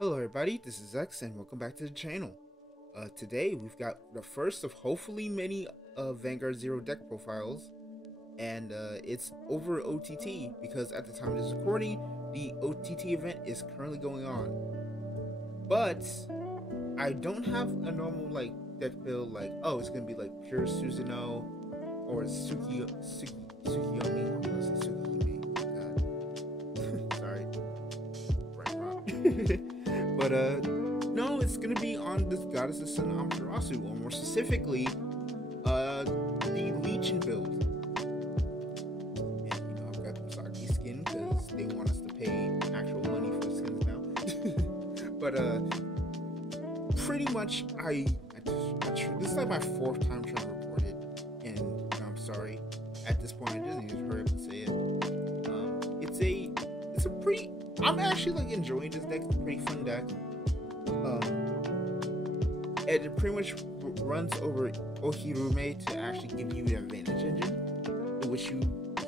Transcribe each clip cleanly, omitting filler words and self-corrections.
Hello everybody, this is X and welcome back to the channel. Today we've got the first of hopefully many Vanguard Zero deck profiles, and it's over OTT because at the time of this recording, the OTT event is currently going on. But I don't have a normal deck build oh, it's gonna be like pure Susanoo or Sukiyomi. I'm gonna say Tsukihime. God. Sorry. Right. But no, it's gonna be on this Goddess's Son Amaterasu, or more specifically, the Legion build. And I've got the Saki skin because they want us to pay actual money for skins now. But pretty much this is like my fourth time trying to report it, and I'm sorry. At this point, I just need to hurry up and say it. It's a pretty. I'm actually enjoying this deck. It's a pretty fun deck. And it pretty much runs over Ohirume to actually give you the advantage engine, in which you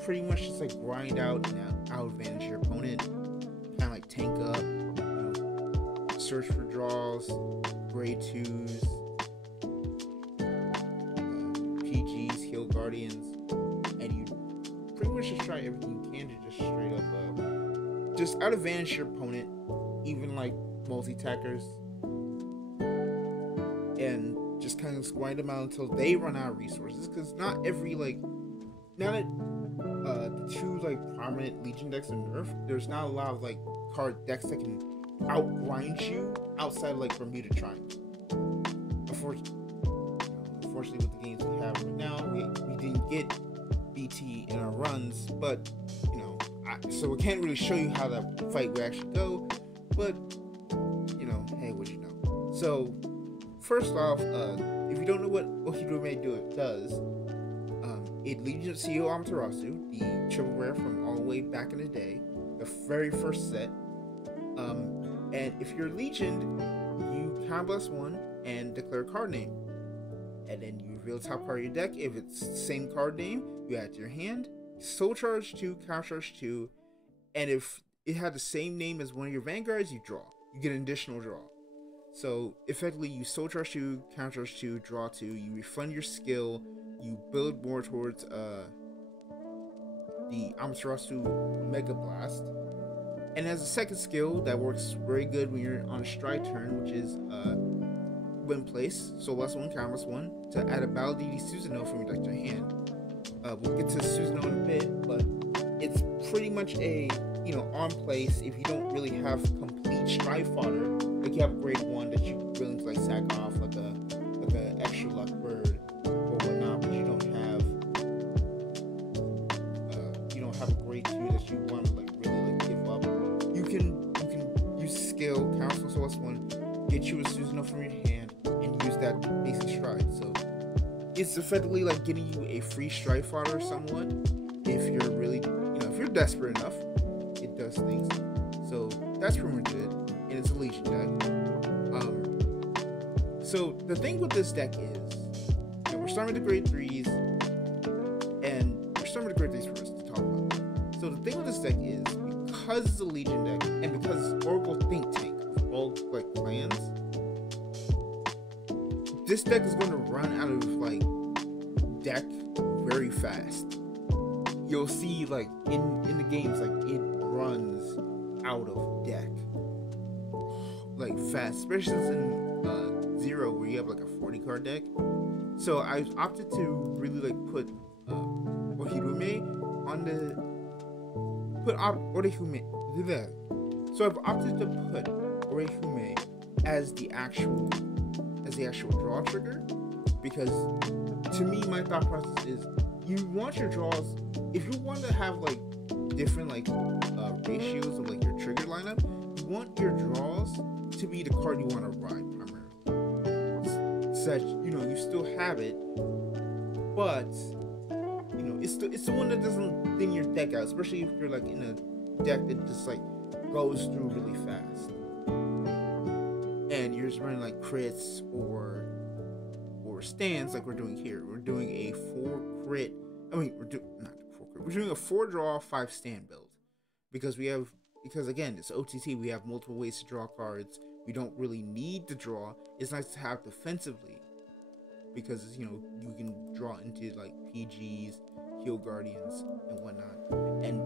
pretty much just grind out and out advantage your opponent, kind of tank up, search for draws, grade 2s, PGs, heal guardians, and you pretty much just try everything you can to just straight up just out advantage your opponent, even multi-tackers, and just kind of grind them out until they run out of resources. Because not every now that the two prominent Legion decks are nerfed, there's not a lot of card decks that can outgrind you outside of Bermuda Triangle. Unfortunately, with the games we have right now, we didn't get BT in our runs, but so we can't really show you how that fight would actually go, but hey, what you know. So first off, if you don't know what Ohirume does, it Legion Zero Amaterasu, the triple rare from all the way back in the day, the very first set. And if you're Legion, you counterblast one and declare a card name, and then you reveal the top card of your deck. If it's the same card name, you add to your hand. Soul Charge 2, Counter Charge 2, and if it had the same name as one of your Vanguards, you draw. You get an additional draw. So effectively, you Soul Charge 2, Counter Charge 2, draw 2, you refund your skill, you build more towards the Amaterasu Mega Blast. And as a second skill that works very good when you're on a stride turn, which is win place, so less one, counter one, to add a Battle DD Susanoo from your deck to your hand. We'll get to Susanoo in a bit, but it's pretty much a on place if you don't really have complete stride fodder. You have a grade 1 that you're willing to sack off like a extra luck bird or whatnot, but you don't have a grade 2 that you want to really give up. You can use skill, counsel, so that's one, get you a Susanoo from your hand and use that basic stride. So it's effectively getting you a free stride fodder somewhat. If you're really, if you're desperate enough, it does things. So that's pretty much it. And it's a Legion deck. So the thing with this deck is, we're starting with the grade 3s, and we're starting with the grade 3s first to talk about. So the thing with this deck is, because it's a Legion deck, and because it's Oracle Think Tank of all clans, this deck is going to run out of deck very fast. You'll see in the games it runs out of deck fast, especially since in Zero where you have a 40 card deck. So I opted to really put Ohirume on the So I've opted to put Ohirume as the actual draw trigger, because to me my thought process is you want your draws, if you want to have different ratios of your trigger lineup, you want your draws to be the card you want to ride primarily. Such you still have it, but it's the one that doesn't thin your deck out, especially if you're in a deck that just goes through really fast, and you're just running crits or stands like we're doing here. We're doing a 4 crit. I mean, we're doing a 4 draw 5 stand build, because we have because again, it's OTT. We have multiple ways to draw cards. We don't really need to draw. It's nice to have defensively, because you can draw into like PGs, Heal Guardians, and whatnot, and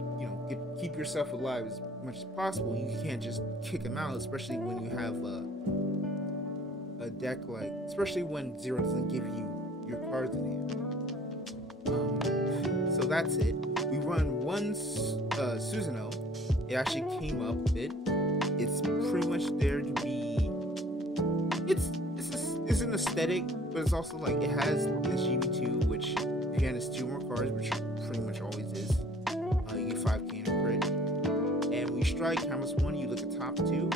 keep yourself alive as much as possible. You can't just kick them out, especially when you have a deck like, especially when Zero doesn't give you your cards in hand. So that's it. We run one Susanoo. It actually came up a bit. It's pretty much there to be. It's an aesthetic, but it's also like it has this GB2, which if you hand us 2 more cards, which pretty much always is, you get 5k in a crit. And when you strike, canvas 1, you look at top 2,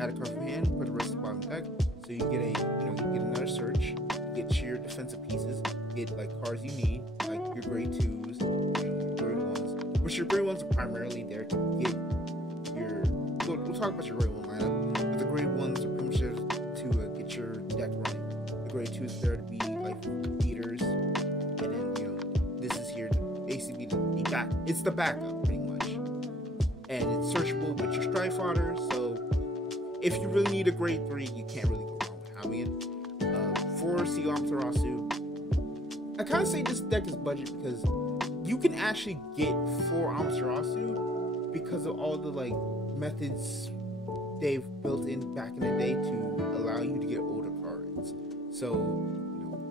add a card from hand, put the rest of the bottom deck. So you get you get another search, you get your defensive pieces, get like cards you need, like your grade 2s, your grade 1s, which your grade 1s are primarily there to get your. We'll talk about your grade 1 lineup, but the grade 1s are pretty much there to get your deck running. The grade 2s there to be like beaters, and then this is here to basically be back. It's the backup pretty much, and it's searchable with your strike fodder. So if you really need a grade 3, you can't really go wrong with having it. For Sea Amaterasu, I kind of say this deck is budget because you can actually get 4 Amaterasu because of all the like methods they've built in back in the day to allow you to get older cards. So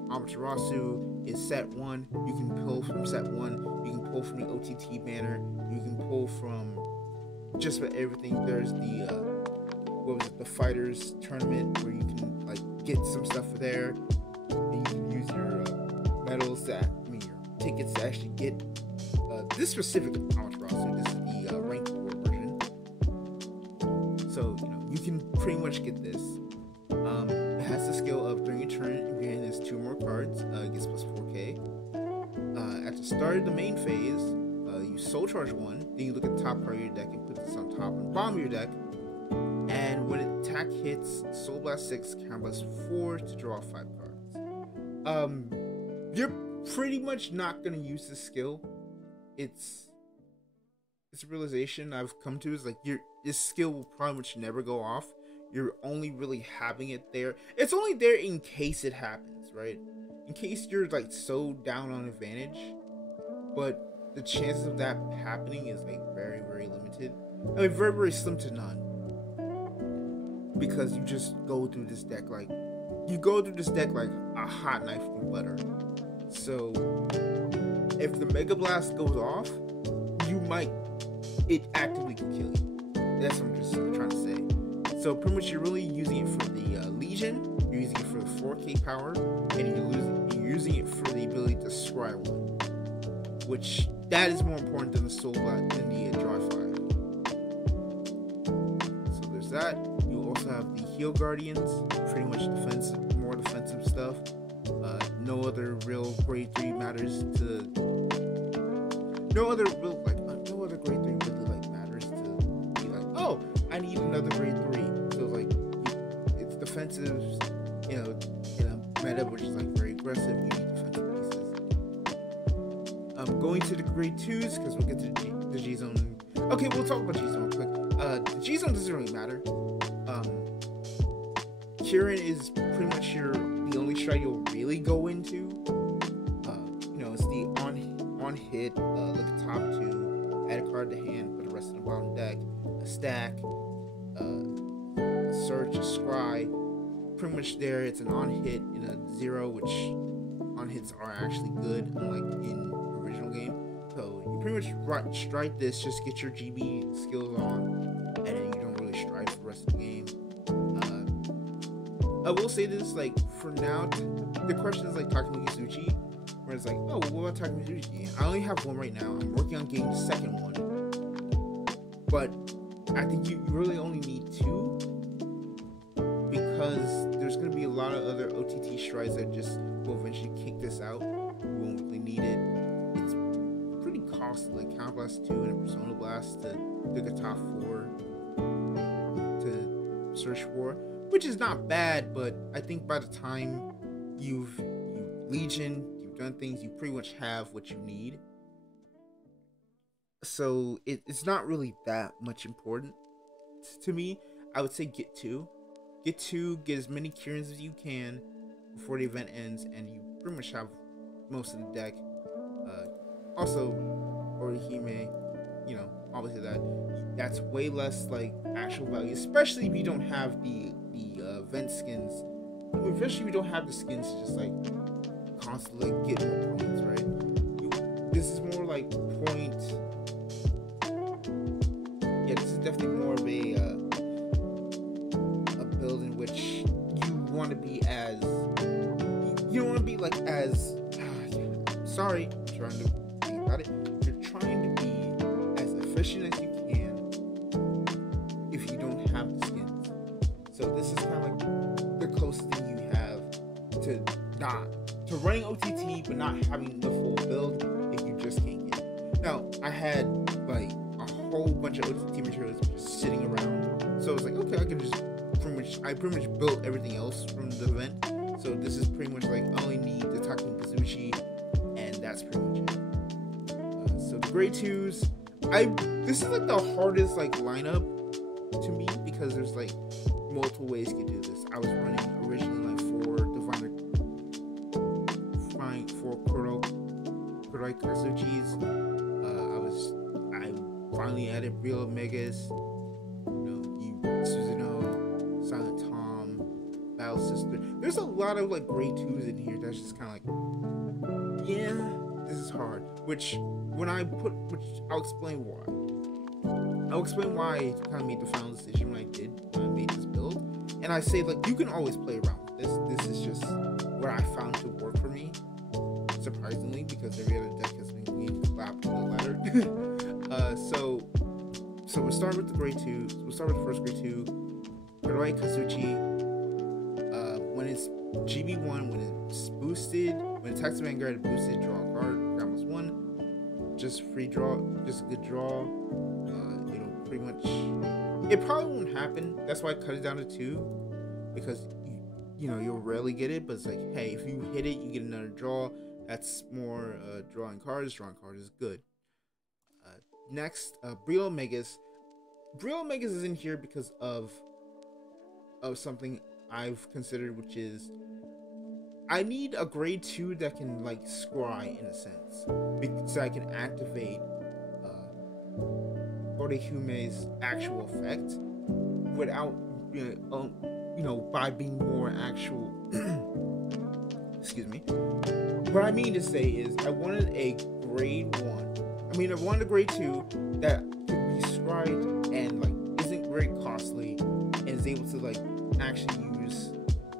Amaterasu is set 1. You can pull from set 1. You can pull from the OTT banner. You can pull from just about everything. There's the the fighters tournament where you can like get some stuff there, and you can use your medals your tickets to actually get this specific Amaterasu. This is the rank 4 version, so you can pretty much get this. It has the skill of during your turn, if your hand has 2 more cards, it gets plus 4k. At the start of the main phase, you soul charge 1, then you look at the top part of your deck and put this on top and bottom of your deck. And when attack hits, Soul Blast 6, canvas 4 to draw 5 cards. You're pretty much not gonna use this skill. It's a realization I've come to, is like this skill will probably much never go off. You're only really having it there. It's only there in case it happens, right? In case you're like so down on advantage, but the chances of that happening is like very, very limited. I mean, very, very slim to none. Because you just go through this deck like a hot knife through butter. So if the Mega Blast goes off, it actively can kill you. That's what I'm just trying to say. So pretty much you're really using it for the Legion, you're using it for the 4k power, and you're using it for the ability to scry 1, which that is more important than the Soul Blast, than the Draw 5. So there's that. You also have the Heal Guardians, pretty much defensive, more defensive stuff. No other real grade 3 matters to. No other grade 3 really like matters to be like, oh, I need another grade 3. So like, it's defensive, in a meta which is like very aggressive. You need defensive pieces. Going to the grade 2s because we'll get to the G zone. Okay, we'll talk about G zone quick. The G zone doesn't really matter. Kieran is pretty much the only strat you'll really go into. It's the on hit, look at top 2, add a card to hand, put the rest in the bottom deck, a stack, a search, a scry. Pretty much there, it's an on hit in a 0, which on hits are actually good, unlike in the original game. So you pretty much strike this, just get your GB skills on, and then you don't really strike for the rest of the game. I will say this, like, for now, the question is like Takumi Yasuchi, where it's like, oh, what about Takumi Yasuchi? I only have 1 right now. I'm working on getting the second one. But I think you really only need 2, because there's going to be a lot of other OTT strides that just will eventually kick this out. You won't really need it. It's pretty costly, like Counter Blast 2 and a Persona Blast to pick a top 4 to search for. Which is not bad, but I think by the time you've Legion, you've done things, you pretty much have what you need. So it's not really that much important. to me, I would say get 2. Get 2, get as many Kirins as you can before the event ends, and you pretty much have most of the deck. Also, Ohirume, you know, obviously that's way less like actual value, especially if you don't have the event skins. I mean, especially if you don't have the skins to just like constantly get more points, right? This is more like point. Yeah, this is definitely more of a build in which you want to be as, you don't want to be like as sorry, I'm trying to think about it. You're trying to be as efficient as you can if you don't have the skins. So this is kind of like the closest thing you have to running OTT but not having the full build if you just can't get it. Now, I had like a whole bunch of OTT materials just sitting around, so I was like, okay, I can just pretty much built everything else from the event. So this is pretty much like I only need the Takin Kazuchi, and that's pretty much it. So the grade 2s, this is like the hardest like lineup to me because there's like multiple ways you can do this. I was running originally like 4 Kardai Kazuchis. I finally added real Megas, Suzuno, Silent Tom, Battle Sister. There's a lot of like grade 2s in here that's just kind of like, yeah, this is hard. Which I'll explain why. I'll explain why I kind of made the final decision when I made this build. And I say like you can always play around with this. This is just where I found to work for me. Surprisingly, because every other deck has been getting clapped to the ladder. So we'll start with the grade 2. We'll start with the first grade 2. Kardai Kazuchi. When it's GB1, when it's boosted, when it attacks the Vanguard, boosted, draw a card, grab +1. Just free draw, just a good draw. It'll pretty much. It probably won't happen. That's why I cut it down to 2, because you'll rarely get it. But it's like, hey, if you hit it, you get another draw. That's more drawing cards. Drawing cards is good. Next, Brio Megas. Brio Megas is in here because of something I've considered, which is I need a grade 2 that can like scry in a sense, so I can activate Ohirume's actual effect without by being more actual. Excuse me. What I mean to say is I wanted a grade 1. I wanted a grade 2 that could be scribed and like isn't very costly and is able to like actually use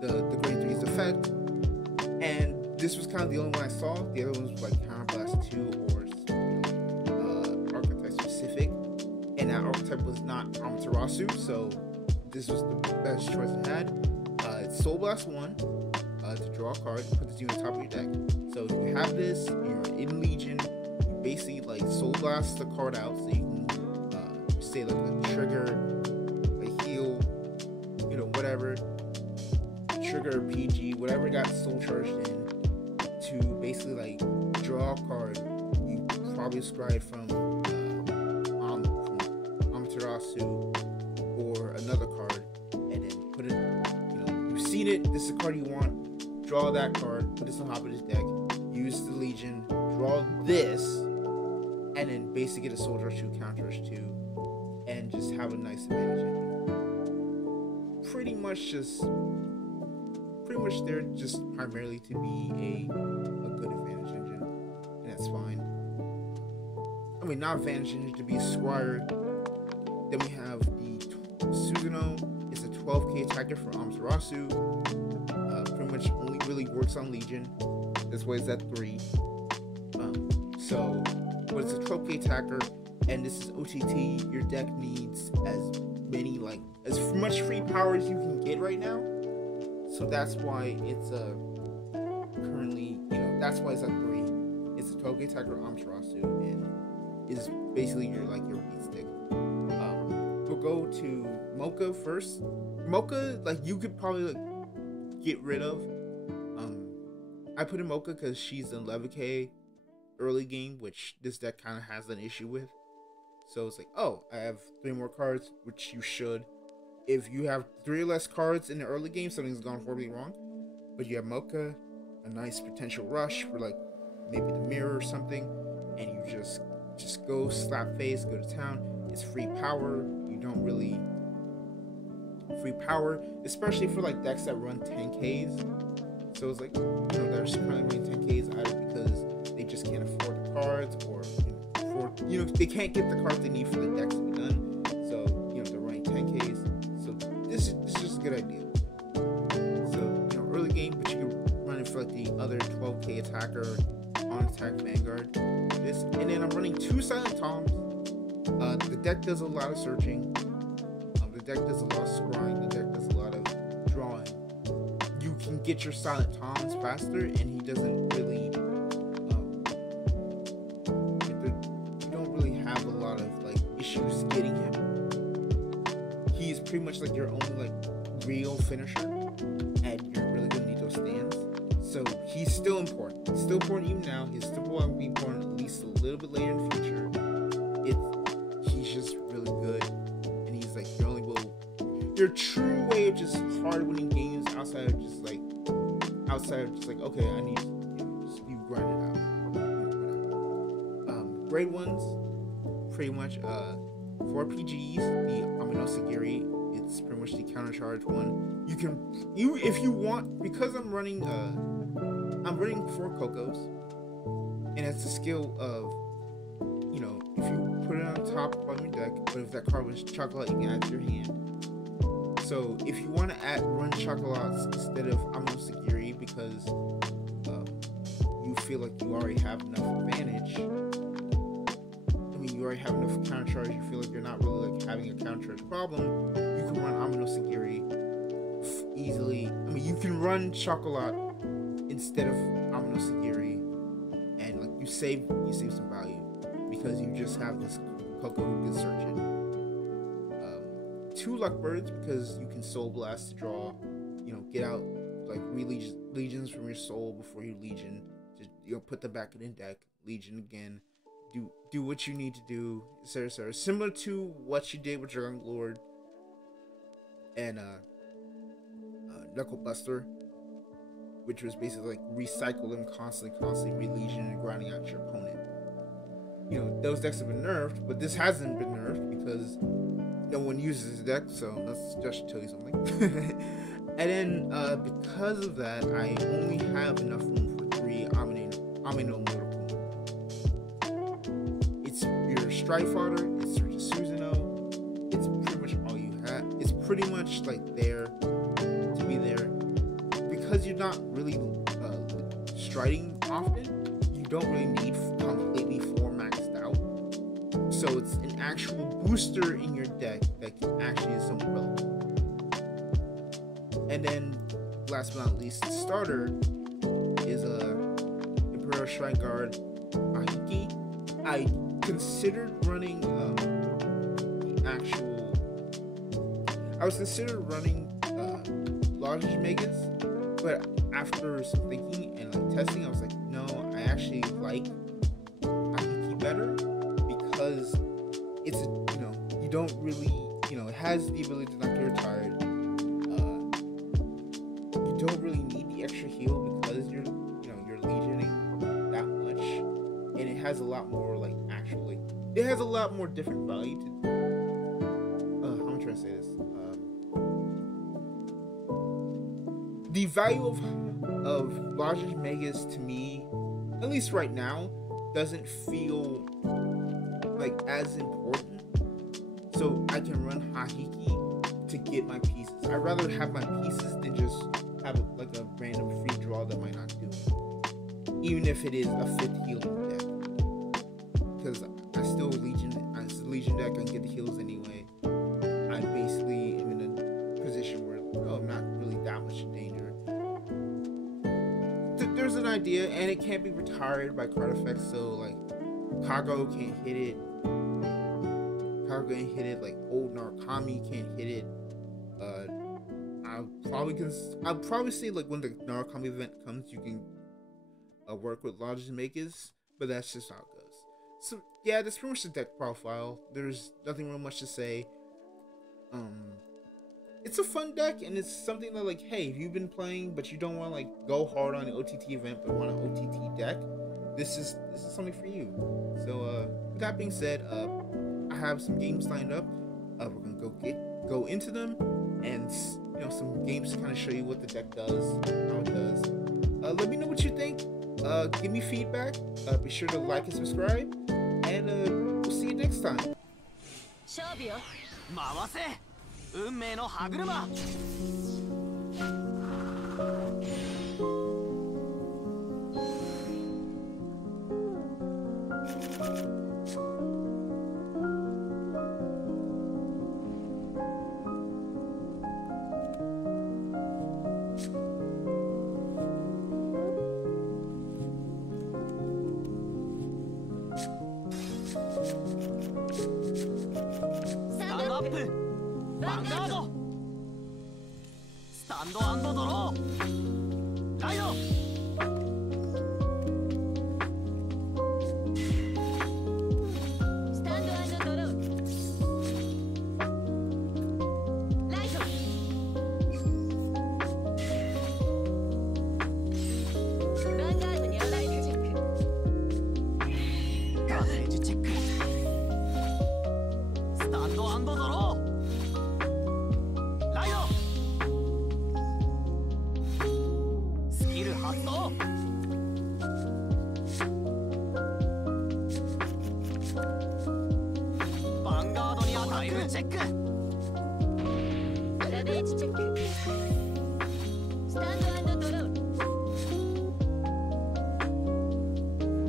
the grade 3's effect. And this was kind of the only one I saw. The other ones were like Counterblast 2 or archetype specific, and that archetype was not Amaterasu, so this was the best choice I had. It's Soul Blast 1 to draw a card, put this unit on top of your deck. So if you have this, you're in Legion, you basically like Soul Blast the card out, so you can say like a trigger, a heal, whatever, trigger, PG, whatever got soul charged in, to basically like draw a card. You probably scribe from Amaterasu or another card, and then put it. You've seen it. This is the card you want. Draw that card. Put this on top of this deck. Use the Legion. Draw this, and then basically get a Soul Rush 2, Counter Rush 2, and just have a nice advantage engine. Pretty much there just primarily to be a good advantage engine, and that's fine. Not advantage engine, to be a Squire. Then we have the Suzuno. It's a 12k attacker for Amaterasu. Pretty much only really works on Legion. That's why it's at 3. But it's a 12k attacker, and this is OTT. Your deck needs as much free power as you can get right now. So that's why it's currently, that's why it's at 3. It's a 12k attacker Amaterasu, and is basically your beat stick. We'll go to Mocha first. Mocha, you could probably get rid of. I put in Mocha because she's an 11k early game, which this deck kind of has an issue with. So it's like, oh, I have 3 more cards, which you should. If you have 3 less cards in the early game, something's gone horribly wrong. But you have Mocha, a nice potential rush for like maybe the mirror or something, and you just go slap face, go to town. It's free power. You don't really free power, especially for like decks that run 10Ks. So it's like, they're just kind of running 10Ks either because they just can't afford the cards, or they can't get the cards they need for the decks to be done. So they're running 10Ks. So this is just a good idea. So early game, but you can run it for like the other 12K attacker on attack Vanguard. And then I'm running 2 Silent Toms. The deck does a lot of searching. The deck does a lot of scrying. The deck does a lot of drawing. You can get your Silent Toms faster, and he doesn't really. You don't really have a lot of like issues getting him. He's pretty much like your only like real finisher, and you're really gonna need those stands. So he's still important. He's still important even now. He's still going to be important at least a little bit later in the future. He's just really good, and he's like your true way of just hard winning games outside of just like okay, I need you grind it out. Grade ones, pretty much for PGs, the Amaterasu. It's pretty much the counter charge one. If you want, because I'm running 4 Cocos, and it's a skill of if you put it on top of your deck, but if that card was chocolate, you can add to your hand. So if you want to run chocolates instead of Amaterasu because you feel like you already have enough advantage. You already have enough counter charge. You feel like you're not really like having a counter charge problem. You can run Amaterasu easily. You can run chocolate instead of Amaterasu, and like you save some value because you just have this Coco who can search it. 2 luck birds because you can soul blast to draw, get out like legions from your soul before you legion. Just put them back in the deck, legion again, do what you need to do, etc. Similar to what you did with Dragon Lord and Knuckle Buster, which was basically like recycle them constantly re-legion and grinding out your opponent. Those decks have been nerfed, but this hasn't been nerfed because no one uses the deck, so let's just tell you something. And then because of that, I only have enough room for 3 Amino Mortal. It's your Strike Fodder, it's your Susanoo, it's pretty much all you have. It's pretty much like there to be there. Because you're not really striding often, you don't really need completely 4 maxed out. So it's an actual booster in your deck that can actually is somewhat relevant. And then, last but not least, the starter is Imperial Shrine Guard Ahiki. I considered running I was considered running Logic Megas, but after some thinking and like testing, I was like, no, I actually like Ahiki better because it's you don't really it has the ability to knock you tired. You don't really need the extra heal because you're legioning that much, and it has a lot more like it has a lot more different value to how am I trying to say this? The value of Logic Megas to me, at least right now, doesn't feel like as important. So I can run Ahiki to get my pieces. I'd rather have my pieces than just have like a random free draw that might not do it. Even if it is a 5th healing deck. Because I still it's a Legion deck, I can get the heals anyway. I basically am in a position where I'm not really that much in danger. There's an idea, and it can't be retired by card effects, so like Kago can't hit it. Like old Narukami can't hit it. I'll probably say like when the Narukami event comes, you can work with Logic Makers, but that's just how it goes. So yeah, that's pretty much the deck profile. There's nothing real much to say. It's a fun deck, and it's something that, like, hey, if you've been playing but you don't want to like go hard on an OTT event but want an OTT deck, this is something for you. So with that being said, I have some games lined up. We're gonna go into them, and some games to kind of show you what the deck does, how it does. Let me know what you think. Give me feedback. Be sure to like and subscribe, and we'll see you next time. 運命の歯車。スタンドアップ。ヴァンガードスタンド&ドローライドスタンド&ドローライドヴァンガードにアライブチェックガレージチェックスタンド&ドロー発動ヴァンガードにアタックチェックダメージチェックスタンド&ドロー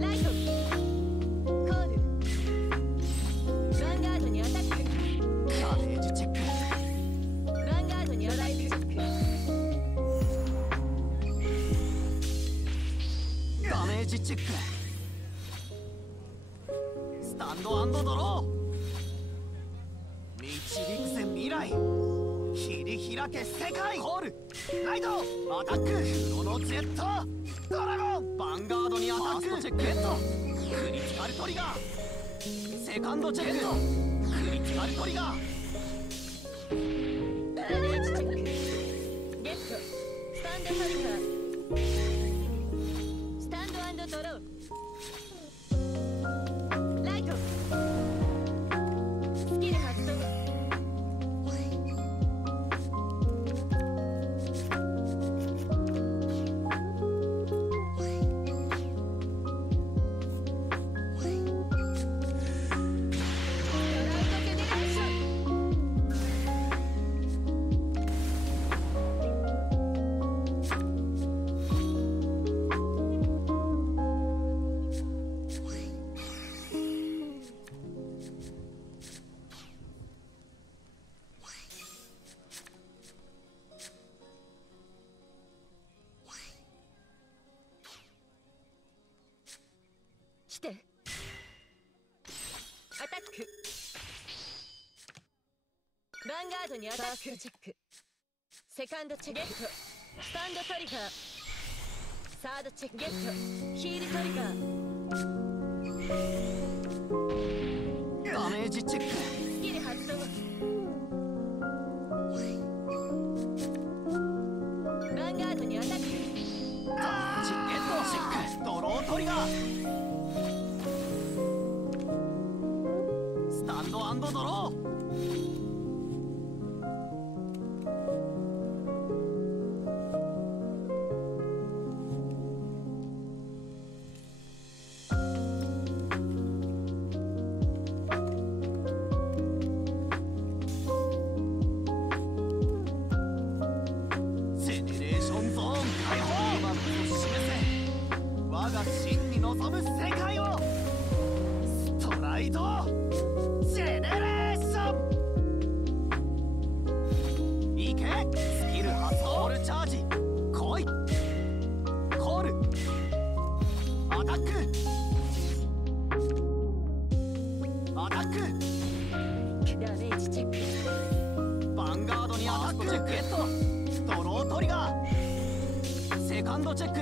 ライトコールヴァンガードにアタックダメージチェックヴァンガードにアライブチェックダメージチェックスタンド&ドロー導くぜ未来切り開け世界コールライドアタッククロノジェットドラゴンヴァンガードにアタックファーストチェックゲットクリティカルトリガーセカンドチェッククリティカルトリガーダメージチェックゲットスタンドトリガードローライトスキル発動来てアタックヴァンガードにアタックチェックセカンドチェックスタンドトリガーサードチェックゲットヒールトリガーダメージチェックスキル発動ヴァンガードにアタックダメージゲットチェックドロートリガースタンド&ドローセネレーションゾーン解放今こそ示せ我が真に望む世界をストライドジェネレーションいけスキル発動コールチャージ来いコールアタックアタックダメージチェックヴァンガードにアタックチェックゲットドロートリガーセカンドチェック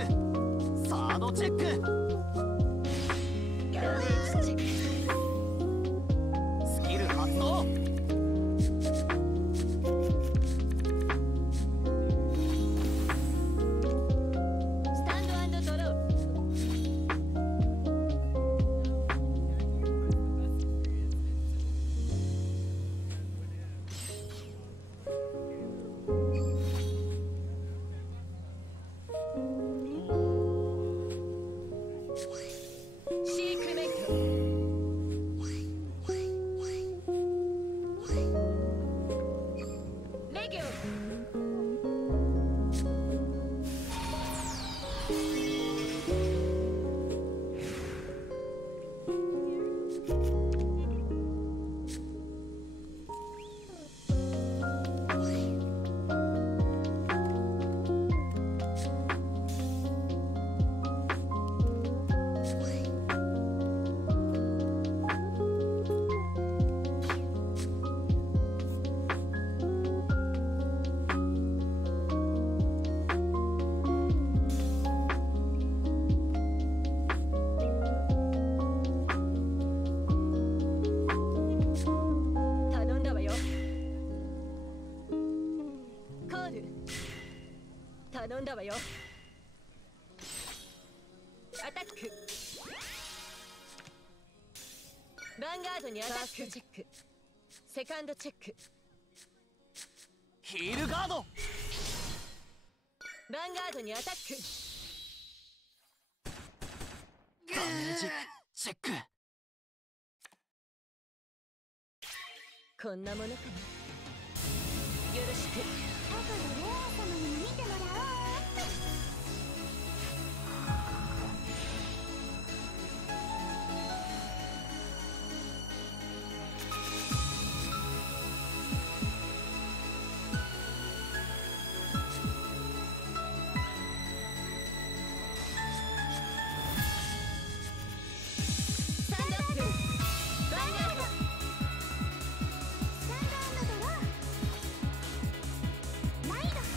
サードチェックダメージチェック頼んだわよ。アタック。ヴァンガードにアタック。チェック。セカンドチェック。ヒールガード。ヴァンガードにアタック。ダメージチェック。こんなものかな。よろしく。後でレア様に見てもらおう。ライド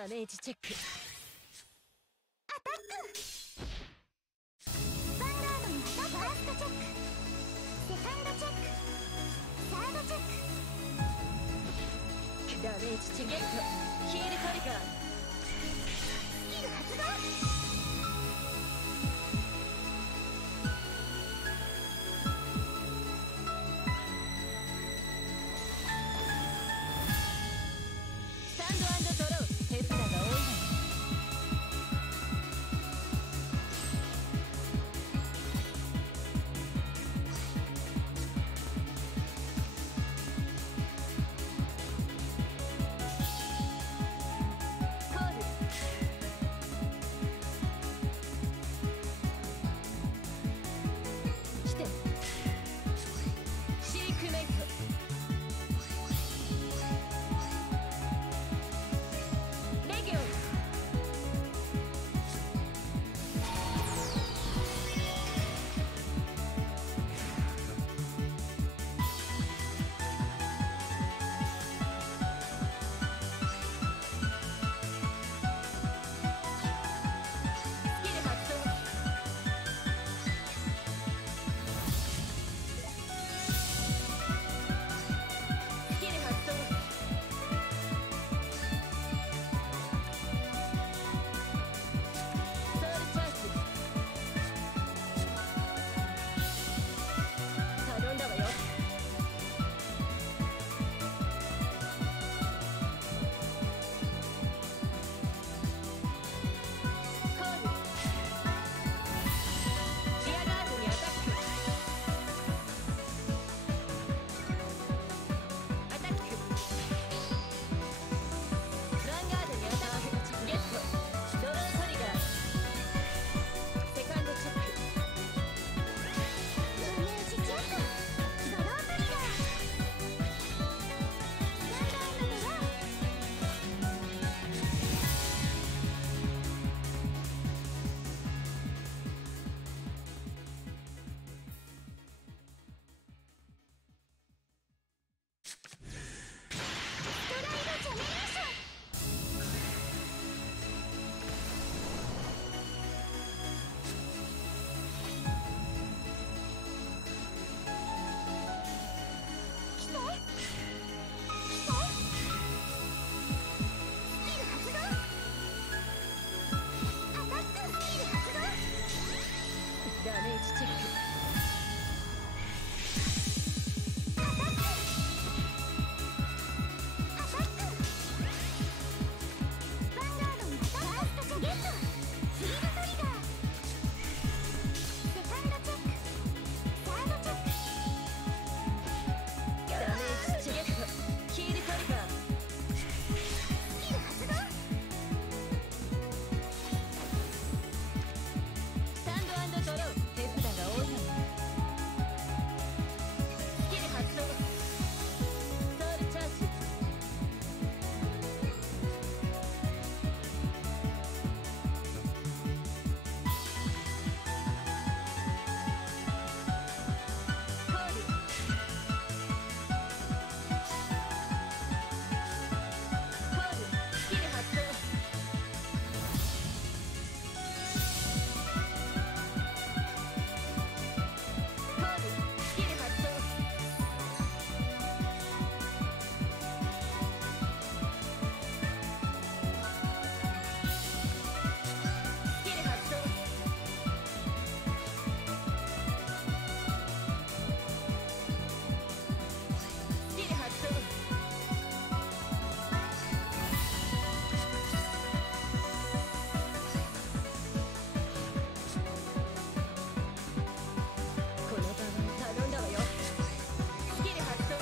ダメージチェック。アタック。ヴァンガードにアタック。ファーストチェック。セカンドチェック。サードチェック。ダメージチェック。ゲット。ヒールトリガー。スキル発動。スタンド&ドロー。手札が多いわ。コール。来て。シークメイト。レギオン。スキル発動。スキル発動。ソウルチャージ。頼んだわよ。コール。リアガードにアタック。アタック。ヴァンガードにアタック。ゲット。ドロートリガー。セカンドチェック。ダメージチェック。ドロートリガー。スタンド&ドロー。ストライドジェネレーション。来て。来て。スキル発動。アタック。スキル発動。ダメージチェック。アタック。アタック。ヴァンガードにアタック。ファーストチェック。ゲット。シールトリガー。セカンドチェック。サードチェック。ダメージチェック。ヒールトリガー。スキル発動。スタンド&ドロー。手札が多いわ。スキル発動。ソウルチャージ。コール。コール。スキル発動。コール。スキル発動。スキル発動。スキル発動。この場は頼んだわよ。スキル発動。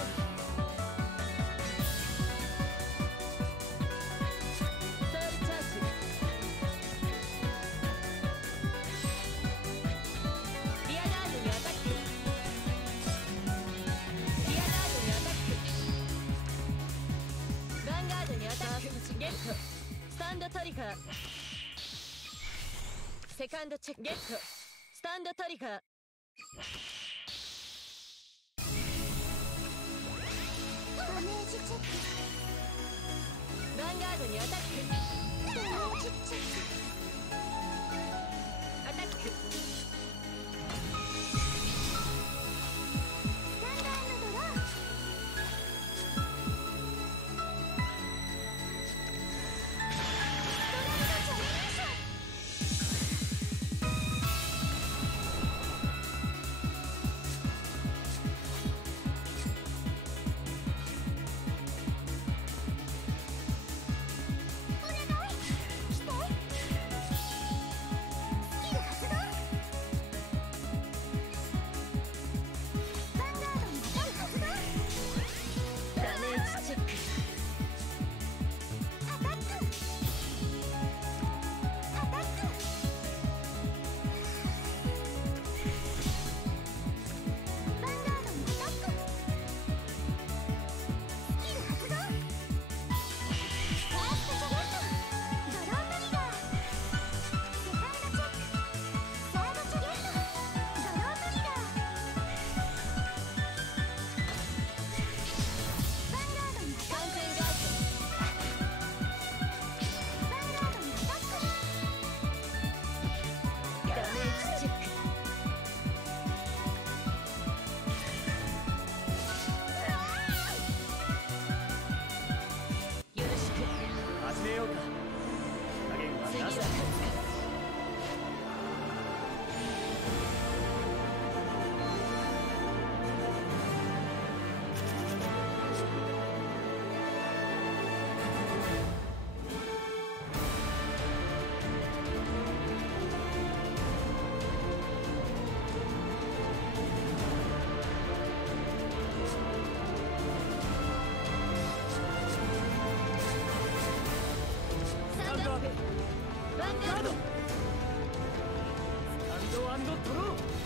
ソウルチャージ。リアガードにアタック。リアガードにアタック。ヴァンガードにアタック。ゲット。スタンドトリガー。セカンドチェック。ゲット。スタンドトリガー。ダメージチェック。ヴァンガードにアタック。アタック。スタンド&ドロー。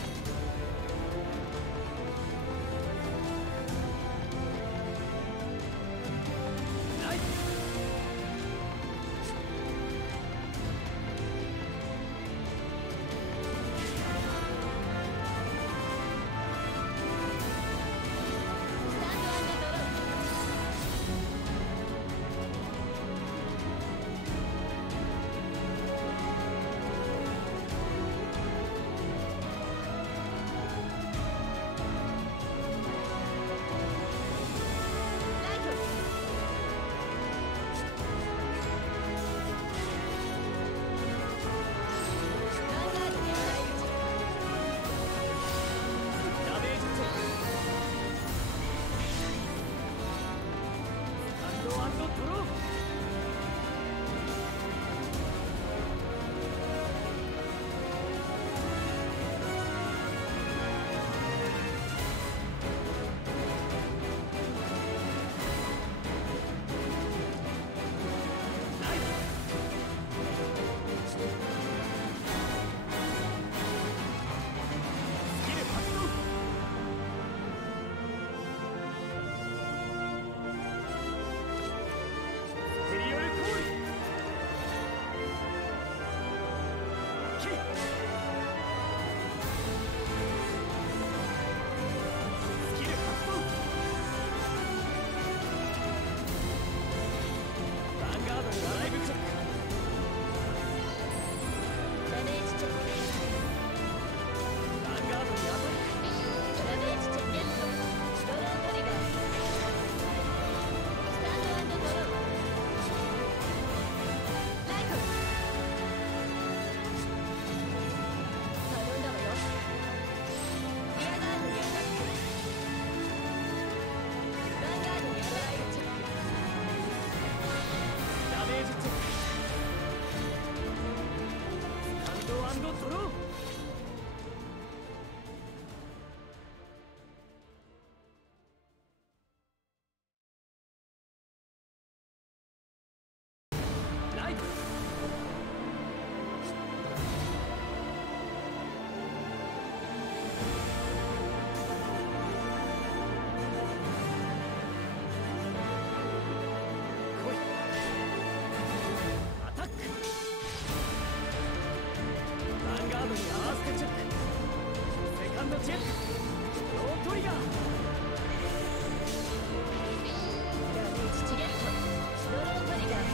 ドロートリガー。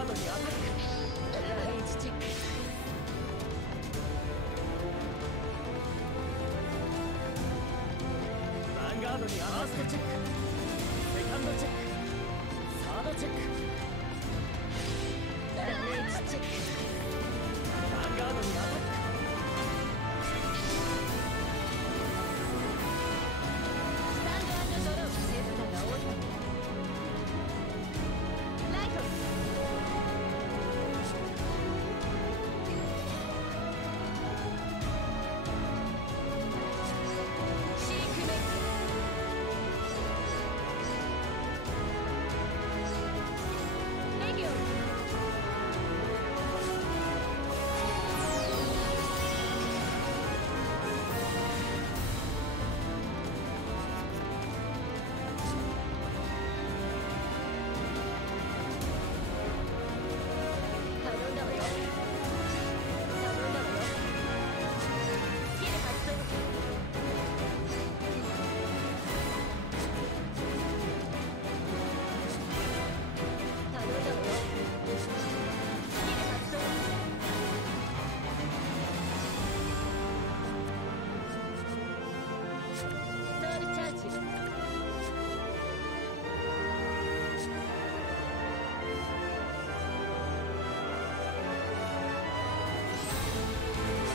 ガードにアタック。ラリーチチェック。ヴァンガードにファーストチェック。セカンドチェック。サードチェック。ダメージチェック。ヴァンガードにアタック。スタンド&ドロー。手札が多い。ライト。シークメント。レギオン。頼んだわよ。頼んだわよ。スキル発動。頼んだわよ。スキル発動。ストールチャージ。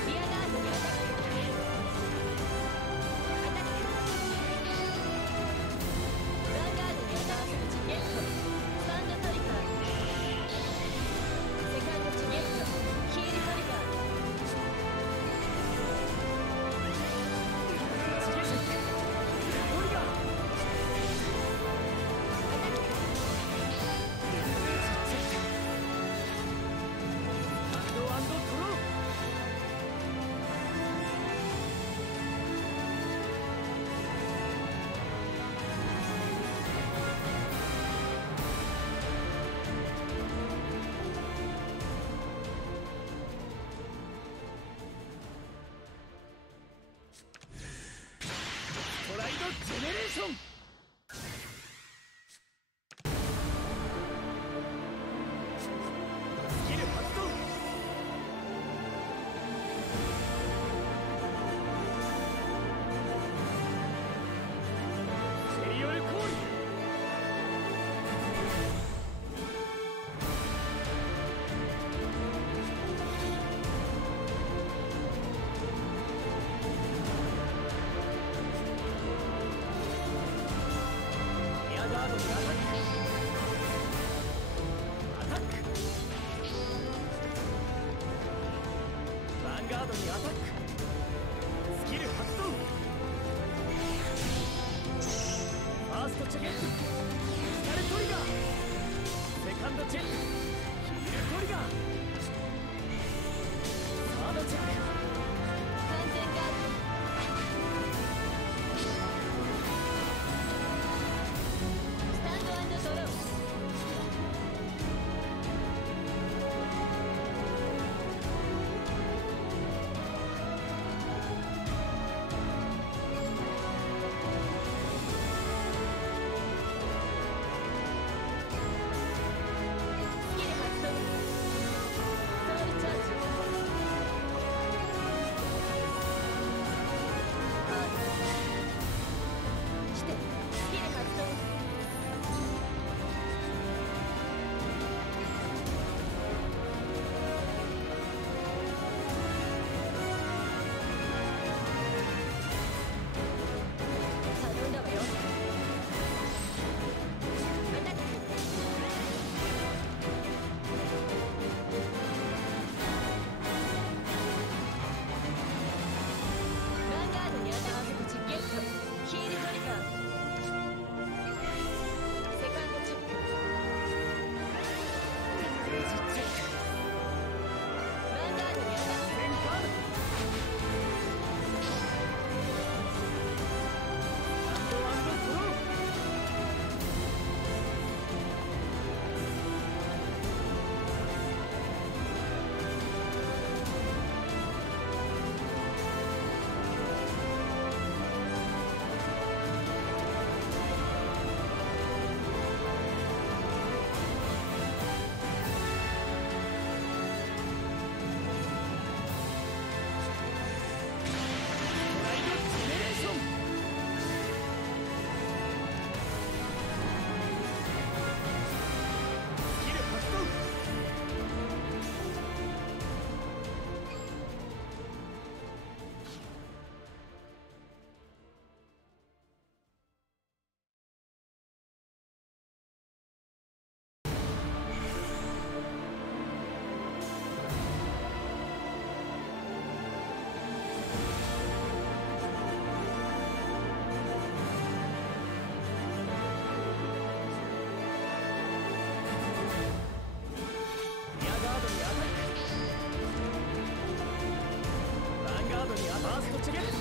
リアガードにアタック。アタック。ヴァンガードにアタック。ゲット。スタンドトリガー。セカンドチゲット。ヒールトリガー。チゲット。トリガー。アタック。ハンドアンドトロー。ストライドジェネレーション。スキル発動。セリオルコール。リアガードにアタック。アタック。ヴァンガードにアタック。スキル発動。ファーストチェック。スカルトリガー。セカンドチェック。ヒールトリガー。サードチェック。完全ガード。スタンド&ドロー。スキル発動。ストールチャージ。来て。スキル発動。頼んだわよ。アタック。ヴァンガードにアタック。ゲット。ヒールトリガー。セカンドチェック。レジチェック。ヴァンガードにアタック。センカード。ハンドアンドトロー。ストチェゲット